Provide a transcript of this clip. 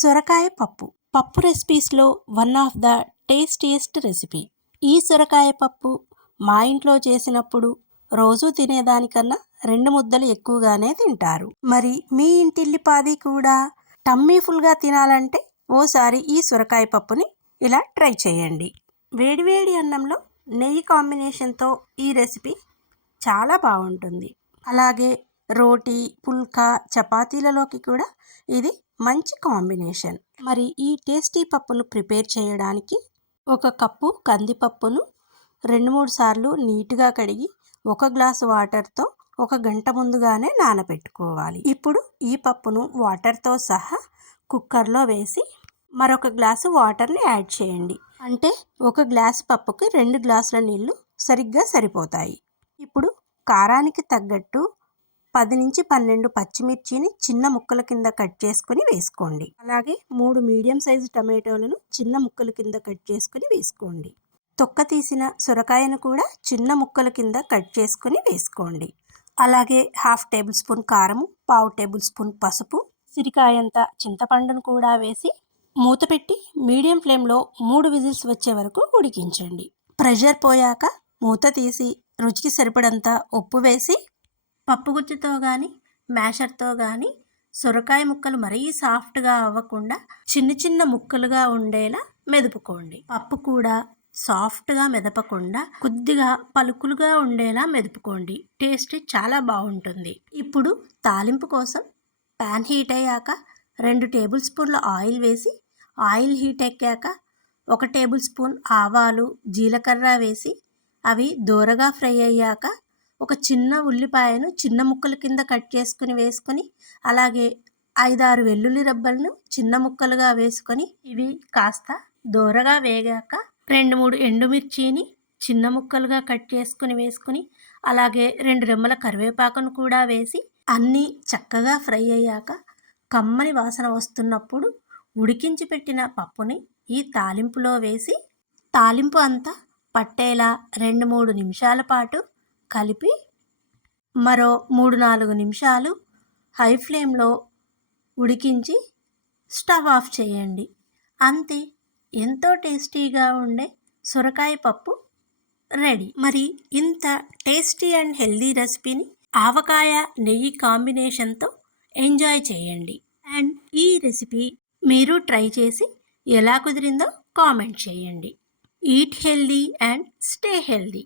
సొరకాయ పప్పు. పప్పు రెసిపీస్లో one of the tastiest recipe. ఈ సొరకాయ పప్పు మా ఇంట్లో చేసినప్పుడు రోజు తినేదానికన్నా రెండు ముద్దలు ఎక్కువగానే తింటారు. మరి మీ ఇంటిల్లిపాది కూడా టమ్మీ ఫుల్గా తినాలంటే ఓసారి ఈ సొరకాయ పప్పుని ఇలా ట్రై చేయండి. వేడివేడి అన్నంలో నెయ్యి కాంబినేషన్తో ఈ రెసిపీ చాలా బాగుంటుంది. అలాగే రోటీ పుల్కా చపాతీలలోకి కూడా ఇది మంచి కాంబినేషన్. మరి ఈ టేస్టీ పప్పును ప్రిపేర్ చేయడానికి ఒక కప్పు కందిపప్పును రెండు మూడు సార్లు నీట్గా కడిగి ఒక గ్లాసు వాటర్తో ఒక గంట ముందుగానే నానబెట్టుకోవాలి. ఇప్పుడు ఈ పప్పును వాటర్తో సహా కుక్కర్లో వేసి మరొక గ్లాసు వాటర్ని యాడ్ చేయండి. అంటే ఒక గ్లాసు పప్పుకి రెండు గ్లాసుల నీళ్ళు సరిగ్గా సరిపోతాయి. ఇప్పుడు కారానికి తగ్గట్టు పది నుంచి పన్నెండు పచ్చిమిర్చిని చిన్న ముక్కల కింద కట్ చేసుకుని వేసుకోండి. అలాగే మూడు మీడియం సైజు టమాటోలను చిన్న ముక్కల కింద కట్ చేసుకుని వేసుకోండి. తొక్క తీసిన సొరకాయను కూడా చిన్న ముక్కల కింద కట్ చేసుకుని వేసుకోండి. అలాగే హాఫ్ టేబుల్ స్పూన్ కారము పావు టేబుల్ స్పూన్ పసుపు సిరికాయంత చింతపండును కూడా వేసి మూత పెట్టి మీడియం ఫ్లేమ్లో మూడు విజిల్స్ వచ్చే వరకు ఉడికించండి. ప్రెషర్ పోయాక మూత తీసి రుచికి సరిపడంత ఉప్పు వేసి పప్పుగుత్తితో కానీ మ్యాషర్తో కానీ సొరకాయ ముక్కలు మరీ సాఫ్ట్గా అవ్వకుండా చిన్న చిన్న ముక్కలుగా ఉండేలా మెదుపుకోండి. పప్పు కూడా సాఫ్ట్గా మెదపకుండా కొద్దిగా పలుకులుగా ఉండేలా మెదుపుకోండి. టేస్ట్ చాలా బాగుంటుంది. ఇప్పుడు తాలింపు కోసం ప్యాన్ హీట్ అయ్యాక రెండు టేబుల్ స్పూన్ల ఆయిల్ వేసి ఆయిల్ హీట్ ఎక్కాక ఒక టేబుల్ స్పూన్ ఆవాలు జీలకర్ర వేసి అవి దూరగా ఫ్రై అయ్యాక ఒక చిన్న ఉల్లిపాయను చిన్న ముక్కల కింద కట్ చేసుకుని వేసుకొని అలాగే ఐదారు వెల్లుల్లి రబ్బలను చిన్న ముక్కలుగా వేసుకొని ఇవి కాస్త దూరగా వేగాక రెండు మూడు ఎండుమిర్చిని చిన్న ముక్కలుగా కట్ చేసుకుని వేసుకుని అలాగే రెండు రెమ్మల కరివేపాకును కూడా వేసి అన్నీ చక్కగా ఫ్రై అయ్యాక కమ్మని వాసన వస్తున్నప్పుడు ఉడికించి పెట్టిన పప్పుని ఈ తాలింపులో వేసి తాలింపు అంతా పట్టేలా రెండు మూడు నిమిషాల పాటు కలిపి మరో మూడు నాలుగు నిమిషాలు హై ఫ్లేమ్లో ఉడికించి స్టవ్ ఆఫ్ చేయండి. అంతే ఎంతో టేస్టీగా ఉండే సొరకాయ పప్పు రెడీ. మరి ఇంత టేస్టీ అండ్ హెల్దీ రెసిపీని ఆవకాయ నెయ్యి కాంబినేషన్తో ఎంజాయ్ చేయండి. అండ్ ఈ రెసిపీ మీరు ట్రై చేసి ఎలా కుదిరిందో కామెంట్ చేయండి. Eat healthy and stay healthy.